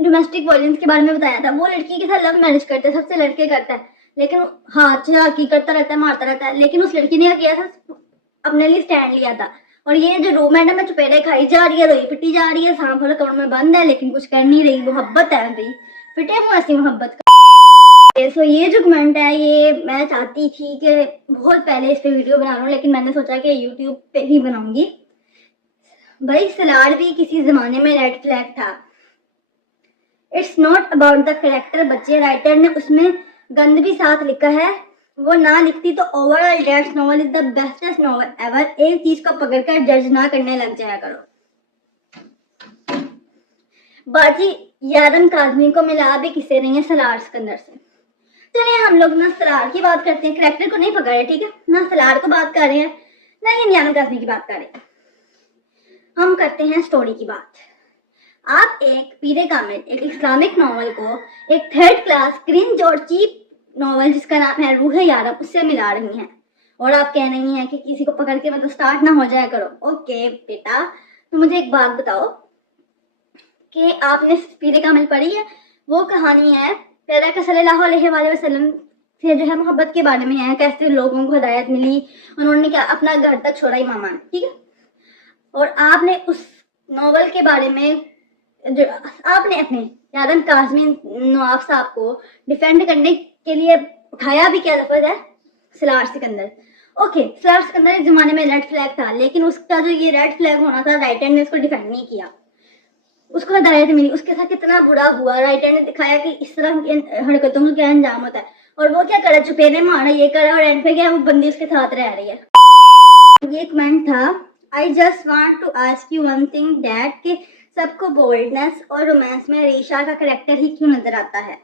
Domestic violence کے بارے میں بتایا تھا. وہ لڑکی کے ساتھ لو میرج کرتے ہیں, سب سے لڑکے کرتا ہے, لیکن ہاتھ چلاکی کرتا رہتا ہے, مارتا رہتا ہے, لیکن اس لڑکی نے کیا تھا, اپنے لیے اسٹینڈ لیا تھا. اور یہ جو روم ہے میں چپیڑے کھائی جا رہی ہے, روئی پٹی جا رہی ہے, سانپ والا کمرے میں بند ہے, لیکن کچھ کر نہیں رہی. محبت ہے بھائی, فٹے منہ ایسی محبت کا. سو یہ جو کمنٹ ہے یہ میں چاہتی تھی کہ بہت پہلے اس پہ ویڈیو بنا لوں, لیکن میں نے سوچا کہ یوٹیوب پہ ہی بناؤں گی. بھائی سلاڈ بھی کسی زمانے میں ریڈ فلیگ تھا. It's not about the character. بچے رائٹر نے اس میں گند بھی ساتھ لکھا ہے. وہ نہ لکھتی تو over all that novel is the bestest novel ever. ایک چیز کو پکڑ کر جج نہ کرنے لگ جایا کرو. باجی یارم کاظمی کو ملا بھی کسے نہیں ہے سلار سکندر سے. چلیے ہم لوگ نہ سلار کی بات کرتے ہیں, کریکٹر کو نہیں پکڑ رہے, ٹھیک ہے, نہ سلار کو بات کر رہے ہیں, نہ ہی یارم کاظمی کی بات کر رہے ہیں. ہم کرتے ہیں سٹوری کی بات. آپ ایک پیرے کامل, ایک اسلامک ناول کو ایک تھرڈ کلاس کرنج اور چیپ ناول جس کا نام ہے روح یارم, اس سے ملا رہی ہیں, اور آپ کہہ رہی ہیں کہ کسی کو پکڑ کے مطلب سٹارٹ نہ ہو جایا کرو. اوکے بیٹا, تو مجھے ایک بات بتاؤ کہ آپ نے پیرے کامل پڑھی ہے. وہ کہانی ہے پیرا کے صلی اللہ علیہ وآلہ وسلم سے جو ہے محبت کے بارے میں ہے, کیسے لوگوں کو ہدایت ملی, انہوں نے کیا اپنا گھر تک چھوڑا امامہ نے, ٹھیک ہے. اور آپ نے اس ناول کے بارے میں جو آپ نے اپنے یارم کاظمی نواب صاحب کو ڈیفینڈ کرنے کے لیے اٹھایا بھی کیا لفظ ہے, سلار سکندر. اوکے, سلار سکندر ایک زمانے میں ریڈ فلیگ تھا, لیکن اس کا جو یہ ریڈ فلیگ ہونا تھا رائٹر نے اس کو ڈیفینڈ نہیں کیا. اس کو ہدایت ملی, اس کے ساتھ کتنا برا ہوا. رائٹر نے دکھایا کہ اس طرح کی حرکتوں کا کیا انجام ہوتا ہے, اور وہ کیا کرا, چھپینے مارا, یہ کرا, اور اینڈ پہ کیا وہ بندی اس کے ساتھ رہ رہی ہے. یہ کمنٹ تھا, I just want to ask you one thing that کہ سب کو بولڈنس اور رومانس میں ریشا کا کریکٹر ہی کیوں نظر آتا ہے,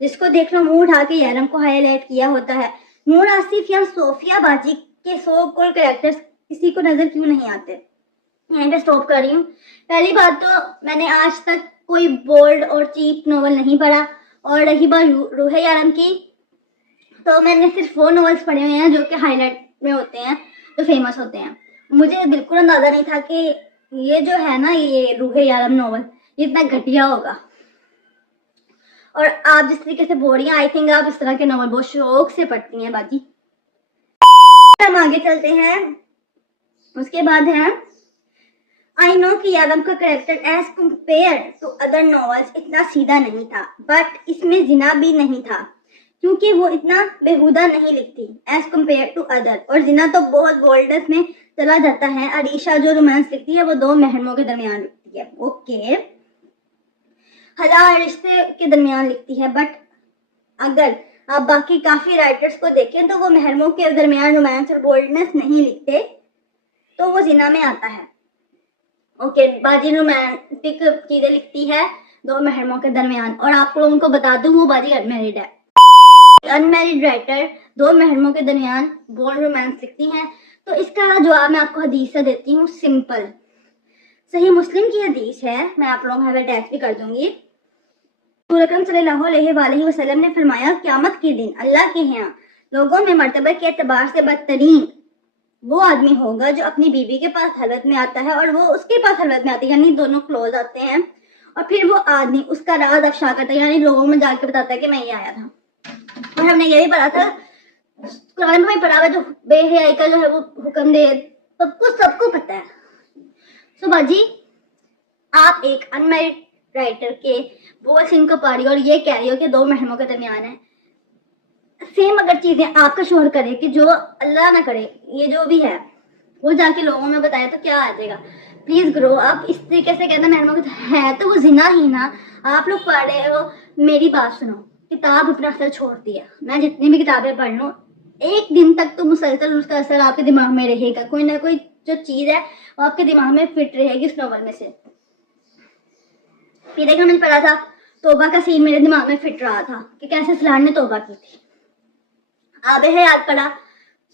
جس کو دیکھ لو منہ اٹھا کے یارم کو ہائی لائٹ کیا ہوتا ہے. نور آصف یا صوفیہ باجی کے سو کول کریکٹرز کسی کو نظر کیوں نہیں آتے. یہیں پہ اسٹاپ کر رہی ہوں. پہلی بات تو میں نے آج تک کوئی بولڈ اور چیپ ناول نہیں پڑھا, اور رہی بات روح یارم کی, تو میں نے صرف وہ ناولس پڑھے ہوئے ہیں جو کہ ہائی لائٹ میں ہوتے ہیں, جو فیمس ہوتے ہیں. مجھے بالکل اندازہ نہیں تھا کہ یہ جو ہے نا یہ روح یارم ناول یہ اتنا گھٹیا ہوگا. اور آپ جس طریقے سے بول رہی ہیں, آئی تھنک آپ اس طرح کے ناول بہت شوق سے پڑھتی ہیں باجی. ہم آگے چلتے ہیں. اس کے بعد ہے آئی نو کہ یارم کا character as compare to other novels اتنا سیدھا نہیں تھا, بٹ اس میں زنا بھی نہیں تھا کیونکہ وہ اتنا بےہودہ نہیں لکھتی ایز کمپیئر ٹو ادر. اور زنا تو بہت بولڈنس میں چلا جاتا ہے. عریشہ جو رومانس لکھتی ہے وہ دو محرموں کے درمیان لکھتی ہے. اوکے, حلال رشتے کے درمیان لکھتی ہے, بٹ اگر آپ باقی کافی رائٹرز کو دیکھیں تو وہ محرموں کے درمیان رومانس اور بولڈنس نہیں لکھتے, تو وہ زنا میں آتا ہے. اوکے, باجی رومانٹک چیزیں لکھتی ہے دو محرموں کے درمیان, اور آپ لوگوں کو بتا دوں وہ باجی انمیرڈ ہے. انمیرڈ رائٹر دو محرموں کے درمیان بولڈ رومانس لکھتی ہیں. تو اس کا جواب میں آپ کو حدیث سے دیتی ہوں, سمپل. صحیح مسلم کی حدیث ہے, میں آپ لوگوں کو ٹیکسٹ بھی کر دوں گی. رسول اکرم صلی اللہ علیہ وآلہ وسلم نے فرمایا, قیامت کے دن اللہ کے یہاں لوگوں میں مرتبہ کے اعتبار سے بدترین وہ آدمی ہوگا جو اپنی بیوی کے پاس حلوت میں آتا ہے اور وہ اس کے پاس حلوت میں آتی ہے, یعنی دونوں کلوز آتے ہیں, اور پھر وہ آدمی اس کا راز افشا کرتا ہے, یعنی لوگوں میں جا کے بتاتا ہے کہ میں یہ آیا تھا. اور ہم نے یہ بھی پڑھا تھا قرآن میں پڑھا ہوا جو بے حیائی کا جو ہے وہ حکم دے, سب کو پتہ ہے. سو باجی آپ ایک انمیرڈ رائٹر کے بول سنگھ کو پڑھ رہی ہو اور یہ کہہ رہی ہو کہ دو محرموں کے درمیان ہے. سیم اگر چیزیں آپ کا شوہر کرے کہ جو اللہ نہ کرے, یہ جو بھی ہے وہ جا کے لوگوں میں بتائے تو کیا آ جائے گا. پلیز گرو آپ اس طریقے سے کہنا محرموں کے ہے تو وہ زنا ہی نا. آپ لوگ پڑھ رہے ہو, میری بات سنو, کتاب اپنا اثر چھوڑتی ہے. میں جتنی بھی کتابیں پڑھ لوں ایک دن تک تو مسلسل اس کا اثر آپ کے دماغ میں رہے گا. کوئی نہ کوئی جو چیز ہے وہ آپ کے دماغ میں فٹ رہے گی اس ناول میں سے. پیرے کا میں نے پڑھا تھا, توبہ کا سین میرے دماغ میں فٹ رہا تھا کہ کیسے سلار نے توبہ کی تھی. آب حیات پڑھا,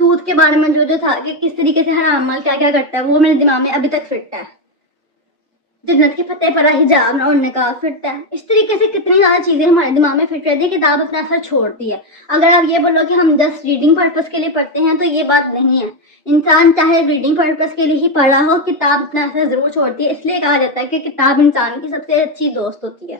سود کے بارے میں جو تھا کہ کس طریقے سے حرام مال کیا کیا کرتا ہے, وہ میرے دماغ میں ابھی تک فٹ ہے. جنت کے فتح پڑھا, حجاب نہ اڑنے کا فٹ ہے. اس طریقے سے کتنی زیادہ چیزیں ہمارے دماغ میں فٹ رہتی ہے. کتاب اپنا اثر چھوڑتی ہے. اگر آپ یہ بولو کہ ہم جسٹ ریڈنگ پرپس کے لیے پڑھتے ہیں تو یہ بات نہیں ہے. انسان چاہے ریڈنگ پرپس کے لیے ہی پڑھا ہو, کتاب اپنا اثر ضرور چھوڑتی ہے. اس لیے کہا جاتا ہے کہ کتاب انسان کی سب سے اچھی دوست ہوتی ہے.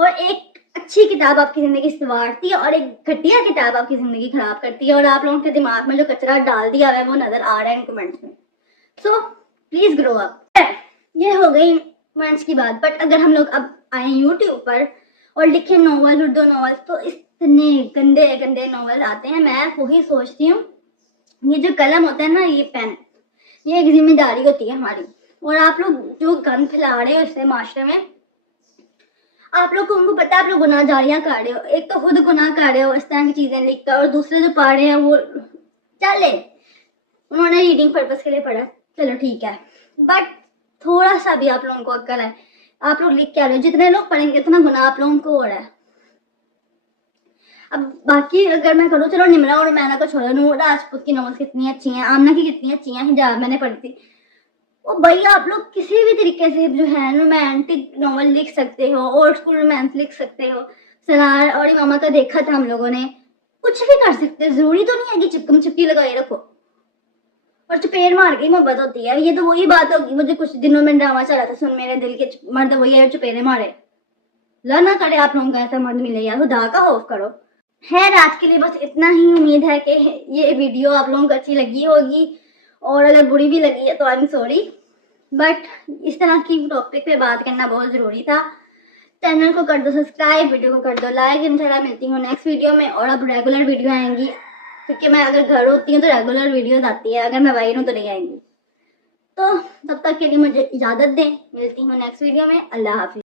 اور ایک اچھی کتاب آپ کی زندگی سنوارتی ہے اور ایک گھٹیا کتاب آپ کی زندگی خراب کرتی ہے، اور آپ لوگوں کے دماغ میں جو کچرا ڈال دیا ہوا ہے وہ نظر آ رہا ہے ان کمنٹس میں. سو پلیز گرو اپ. یہ ہو گئی کمنٹس کی بات. بٹ اگر ہم لوگ اب آئے یوٹیوب پر اور لکھے ناول، اردو ناول، تو اتنے گندے گندے ناول آتے ہیں. میں وہی سوچتی ہوں یہ جو قلم ہوتا ہے نا، یہ پین، یہ ایک ذمہ داری ہوتی ہے ہماری. اور آپ لوگ جو گند پھیلا رہے ہو اس سے معاشرے میں، آپ لوگ کو ان کو پتا ہے آپ لوگ گناہ جاریاں کر رہے ہو. ایک تو خود گناہ کر رہے ہو اس طرح کی چیزیں لکھ کر، اور دوسرے جو پڑھ رہے ہیں وہ چلے انہوں نے ریڈنگ پرپز کے لیے پڑھا، چلو ٹھیک ہے. بٹ تھوڑا سا بھی آپ لوگوں کو عقل ہے. آپ لوگ لکھ کے آ رہے ہو، جتنے لوگ پڑھیں گے اتنا گناہ آپ لوگوں کو ہو رہا ہے. اب باقی اگر میں کروں، چلو نمرا اور مینا کو چھوڑو، نور راجپوت کی ناولس کتنی اچھی ہیں، آمنہ کی کتنی اچھی ہیں، حجاب میں نے پڑھی تھی. وہ بھائی آپ لوگ کسی بھی طریقے سے جو ہے رومانٹک ناول لکھ سکتے ہو، اولڈ اسکول رومانس لکھ سکتے ہو. سنار اور امامہ کا دیکھا تھا ہم لوگوں نے. کچھ بھی کر سکتے، ضروری تو نہیں ہے کہ چپکم چپکی لگائی رکھو اور چپیڑ مار کے محبت ہوتی ہے. یہ تو وہی بات ہوگی، مجھے کچھ دنوں میں ڈرامہ چلا تھا سن میرے دل کے، مرد وہی ہے چپیڑے مارے. اللہ نہ کرے آپ لوگوں کو ایسا مرد ملے، یا خدا کا خوف کرو. خیر آج کے لیے بس اتنا ہی. امید ہے کہ یہ ویڈیو آپ لوگوں کو اچھی لگی ہوگی، اور اگر بری بھی لگی ہے تو آئی ایم سوری. بٹ اس طرح کی ٹاپک پہ بات کرنا بہت ضروری تھا. چینل کو کر دو سبسکرائب، ویڈیو کو کر دو لائک. انشاءاللہ ملتی ہوں نیکسٹ ویڈیو میں. اور اب ریگولر ویڈیو آئیں گی، کیونکہ میں اگر گھر ہوتی ہوں تو ریگولر ویڈیوز آتی ہے، اگر میں باہر ہوں تو نہیں آئیں گی. تو تب تک کے لیے مجھے اجازت دیں، ملتی ہوں نیکسٹ ویڈیو میں. اللہ حافظ.